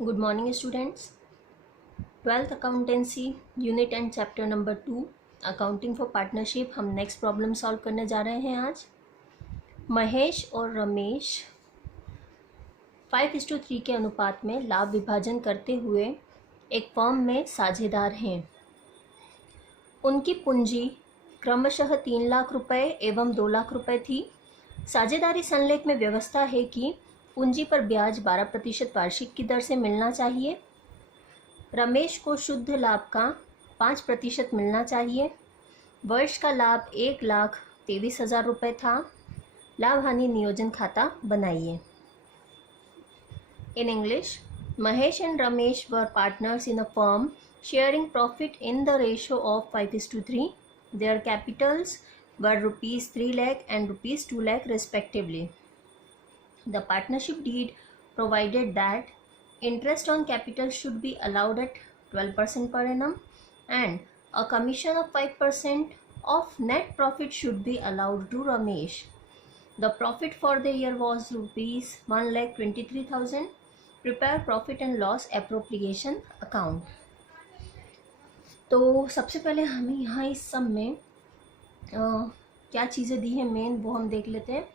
Good morning students. Twelfth accountancy unit and chapter number 2 accounting for partnership हम next problem solve करने जा रहे हैं आज। महेश और रमेश 5:3 के अनुपात में लाभ विभाजन करते हुए एक फर्म में साझेदार हैं। उनकी पूंजी क्रमशः 3 लाख रुपए एवं 2 लाख रुपए थी। साझेदारी संलेख में व्यवस्था है कि पूंजी पर ब्याज 12% वार्षिक की दर से मिलना चाहिए। रमेश को शुद्ध लाभ का 5% मिलना चाहिए। वर्ष का लाभ 1,23,000 रुपये था। लाभ हानि नियोजन खाता बनाइए। In English, Mahesh and Ramesh were partners in a firm sharing profit in the ratio of 5:3. Their capitals were rupees 3 lakh and rupees 2 lakh respectively. The partnership deed provided that interest on capital should be allowed at 12% per annum and a commission of 5% of net profit should be allowed to Ramesh. The profit for the year was rupees 1,23,000. Prepare profit and loss appropriation account. तो सबसे पहले हमें यहाँ इस सम में क्या चीज़ें दी हैं मेन वो हम देख लेते हैं।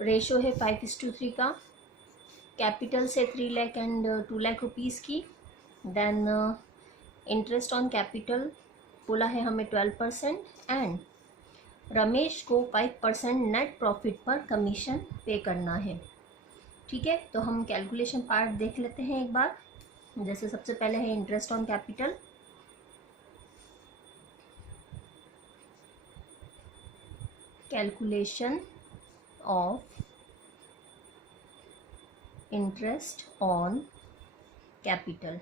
रेशो है 5:3 का, कैपिटल से 3 लाख एंड 2 लाख रुपीज़ की। देन इंटरेस्ट ऑन कैपिटल बोला है हमें 12% एंड रमेश को 5% नेट प्रॉफिट पर कमीशन पे करना है। ठीक है, तो हम कैलकुलेशन पार्ट देख लेते हैं एक बार। जैसे सबसे पहले है interest on capital. Calculation of interest on capital.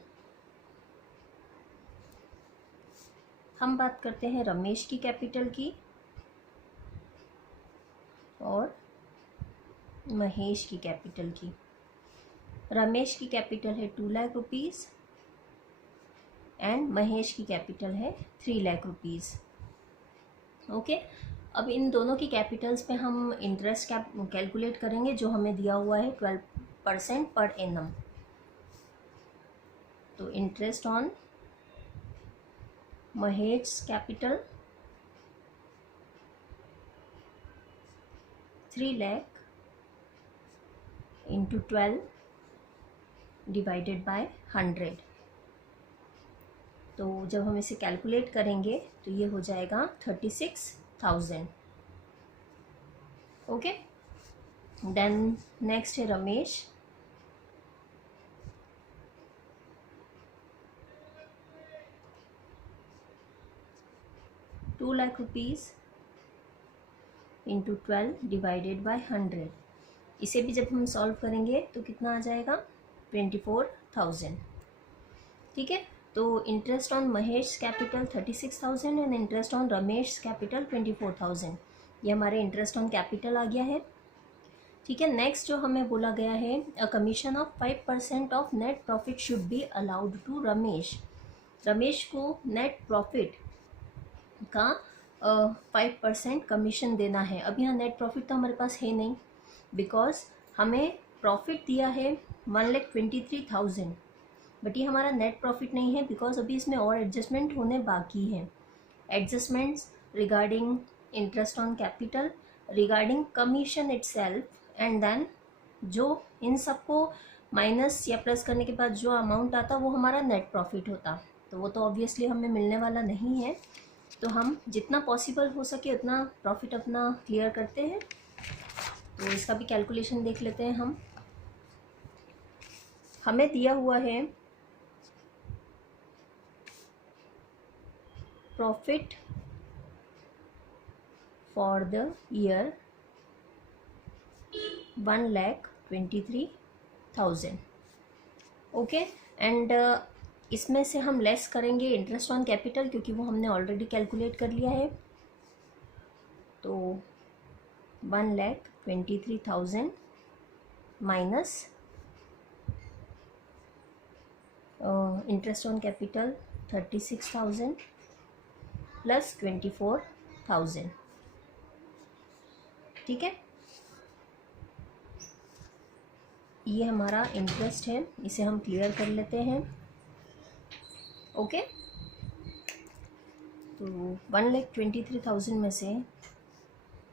हम बात करते हैं रमेश की कैपिटल की और महेश की कैपिटल की। रमेश की कैपिटल है 2 लाख रुपीज़ एंड महेश की कैपिटल है 3 लाख रुपीज़। ओके, अब इन दोनों की कैपिटल्स पे हम इंटरेस्ट कैलकुलेट करेंगे जो हमें दिया हुआ है 12% पर एनम। तो interest on Mahesh capital 3 lakh into 12 divided by 100। तो जब हम इसे कैलकुलेट करेंगे तो ये हो जाएगा 36,000। ओके, देन नेक्स्ट है Ramesh. ₹2 lakh into 12 divided by 100। इसे भी जब हम सॉल्व करेंगे तो कितना आ जाएगा 24,000। ठीक है, तो interest on Mahesh capital 36,000 and interest on Ramesh capital 24,000। ये हमारे इंटरेस्ट ऑन कैपिटल आ गया है। ठीक है, नेक्स्ट जो हमें बोला गया है a commission of 5% of net profit should be allowed to Ramesh. Ramesh को नेट प्रॉफिट का 5% कमीशन देना है। अब यहाँ नेट प्रॉफिट तो हमारे पास है नहीं, बिकॉज हमें प्रॉफिट दिया है 1,23,000, बट ये हमारा नेट प्रॉफिट नहीं है बिकॉज अभी इसमें और एडजस्टमेंट होने बाकी हैं। Adjustments regarding interest on capital, regarding commission itself and then जो इन सबको माइनस या प्लस करने के बाद जो अमाउंट आता वो हमारा नेट प्रॉफिट होता। तो वो तो ऑब्वियसली हमें मिलने वाला नहीं है, तो हम जितना पॉसिबल हो सके उतना प्रॉफिट अपना क्लियर करते हैं। तो इसका भी कैलकुलेशन देख लेते हैं हम। हमें दिया हुआ है profit for the year 1,23,000। Okay, and इसमें से हम लेस करेंगे इंटरेस्ट ऑन कैपिटल क्योंकि वो हमने ऑलरेडी कैलकुलेट कर लिया है। तो 1,23,000 minus interest on capital 36,000 plus 24,000। ठीक है, ये हमारा इंटरेस्ट है, इसे हम क्लियर कर लेते हैं। ओके, तो 1,23,000 में से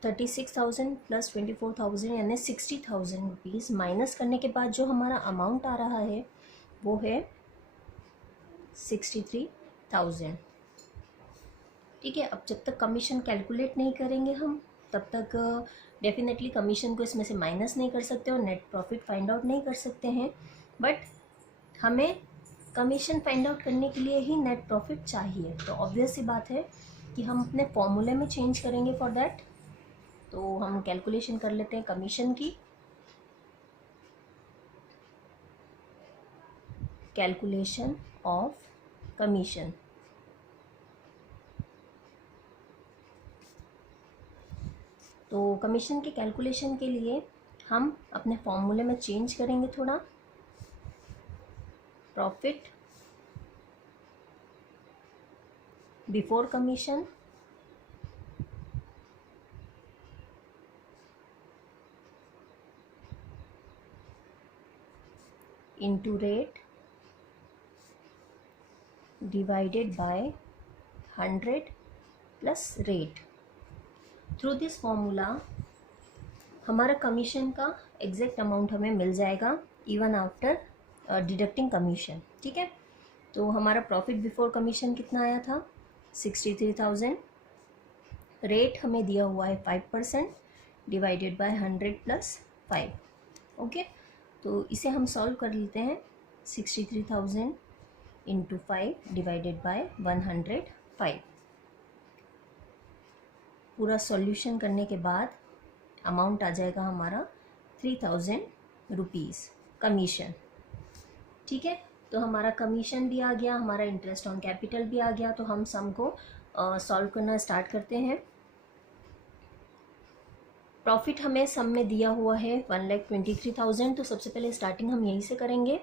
36,000 प्लस 24,000 यानी 60,000 रुपीज़ माइनस करने के बाद जो हमारा अमाउंट आ रहा है वो है 63,000। ठीक है, अब जब तक कमीशन कैलकुलेट नहीं करेंगे हम तब तक डेफिनेटली कमीशन को इसमें से माइनस नहीं कर सकते और नेट प्रॉफिट फाइंड आउट नहीं कर सकते हैं। बट हमें कमीशन फाइंड आउट करने के लिए ही नेट प्रॉफिट चाहिए, तो ऑब्वियस सी बात है कि हम अपने फॉर्मूले में चेंज करेंगे फॉर दैट। तो हम कैलकुलेशन कर लेते हैं कमीशन की। कैलकुलेशन ऑफ कमीशन, तो कमीशन के कैलकुलेशन के लिए हम अपने फॉर्मूले में चेंज करेंगे थोड़ा। Profit before commission into rate divided by 100 plus rate. Through this formula हमारा कमीशन का एग्जैक्ट अमाउंट हमें मिल जाएगा इवन आफ्टर डिडक्टिंग कमीशन। ठीक है, तो हमारा प्रॉफिट बिफोर कमीशन कितना आया था 63,000। रेट हमें दिया हुआ है 5% डिवाइडेड बाय 100 प्लस 5। ओके, तो इसे हम सॉल्व कर लेते हैं। 63,000 इंटू 5 डिवाइडेड बाय 105। पूरा सॉल्यूशन करने के बाद अमाउंट आ जाएगा हमारा 3,000 रुपीज़ कमीशन। ठीक है, तो हमारा कमीशन भी आ गया, हमारा इंटरेस्ट ऑन कैपिटल भी आ गया। तो हम सम को सॉल्व करना स्टार्ट करते हैं। प्रॉफिट हमें सम में दिया हुआ है 1,23,000, तो सबसे पहले स्टार्टिंग हम यहीं से करेंगे।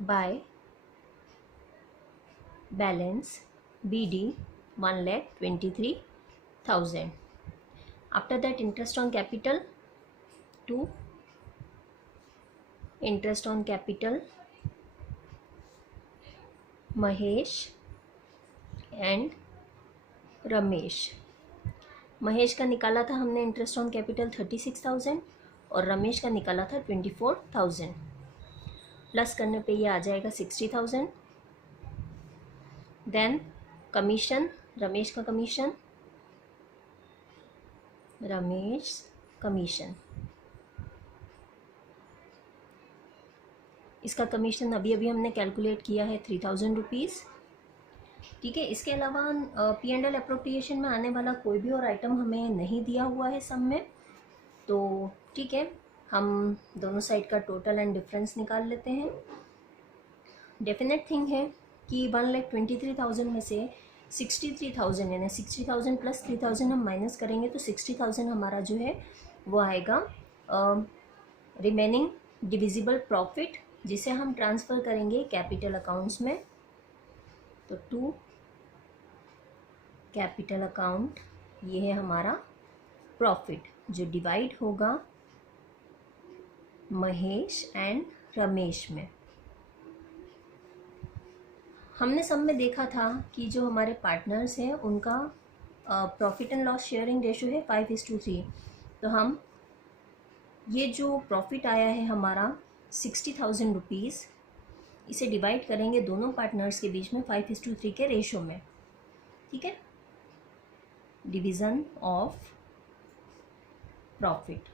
By balance BD 1,23,000। After that interest on capital to interest on capital Mahesh and Ramesh. Mahesh का निकाला था हमने इंटरेस्ट ऑन कैपिटल 36,000 और रमेश का निकाला था 24,000। प्लस करने पे ये आ जाएगा 60,000। देन कमीशन, रमेश कमीशन, इसका कमीशन अभी अभी हमने कैलकुलेट किया है 3,000 रुपीज़। ठीक है, इसके अलावा P&L अप्रोप्रिएशन में आने वाला कोई भी और आइटम हमें नहीं दिया हुआ है सम में। तो ठीक है, हम दोनों साइड का टोटल एंड डिफरेंस निकाल लेते हैं। डेफिनेट थिंग है कि 1,23,000 में से 63,000 यानी 60,000 प्लस 3,000 हम माइनस करेंगे तो 60,000 हमारा जो है वो आएगा रिमेनिंग डिविजिबल प्रॉफिट, जिसे हम ट्रांसफ़र करेंगे कैपिटल अकाउंट्स में। तो टू कैपिटल अकाउंट, ये है हमारा प्रॉफिट जो डिवाइड होगा महेश एंड रमेश में। हमने सब में देखा था कि जो हमारे पार्टनर्स हैं उनका profit and loss sharing ratio है 5:3। तो हम ये जो प्रॉफिट आया है हमारा 60,000 रुपीज़, इसे डिवाइड करेंगे दोनों पार्टनर्स के बीच में 5:3 के रेशो में। ठीक है, डिवीज़न ऑफ प्रॉफिट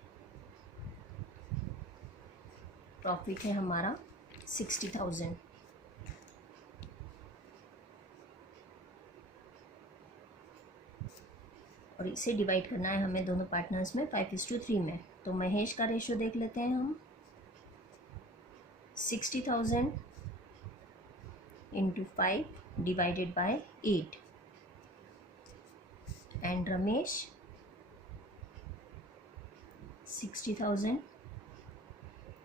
है हमारा 60,000। और इसे डिवाइड करना है हमें दोनों पार्टनर्स में 5:3 में। तो महेश का रेशो देख लेते हैं हम। 60,000 into 5 divided by 8 and Ramesh 60,000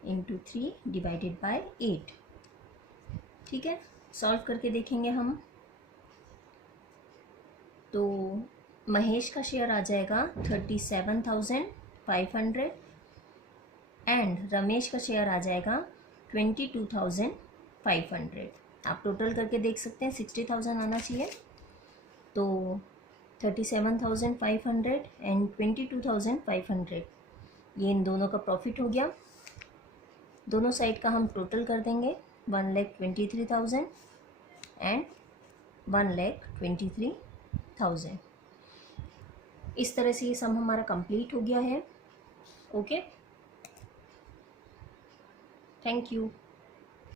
into 3 divided by 8। ठीक है, सॉल्व करके देखेंगे हम। तो महेश का शेयर आ जाएगा 37,500 एंड रमेश का शेयर आ जाएगा 22,500। आप टोटल करके देख सकते हैं 60,000 आना चाहिए, तो 37,500 एंड 22,500 ये इन दोनों का प्रॉफिट हो गया। दोनों साइड का हम टोटल कर देंगे 1,23,000 एंड 1,23,000। इस तरह से ये सम हमारा कंप्लीट हो गया है। Okay, thank you.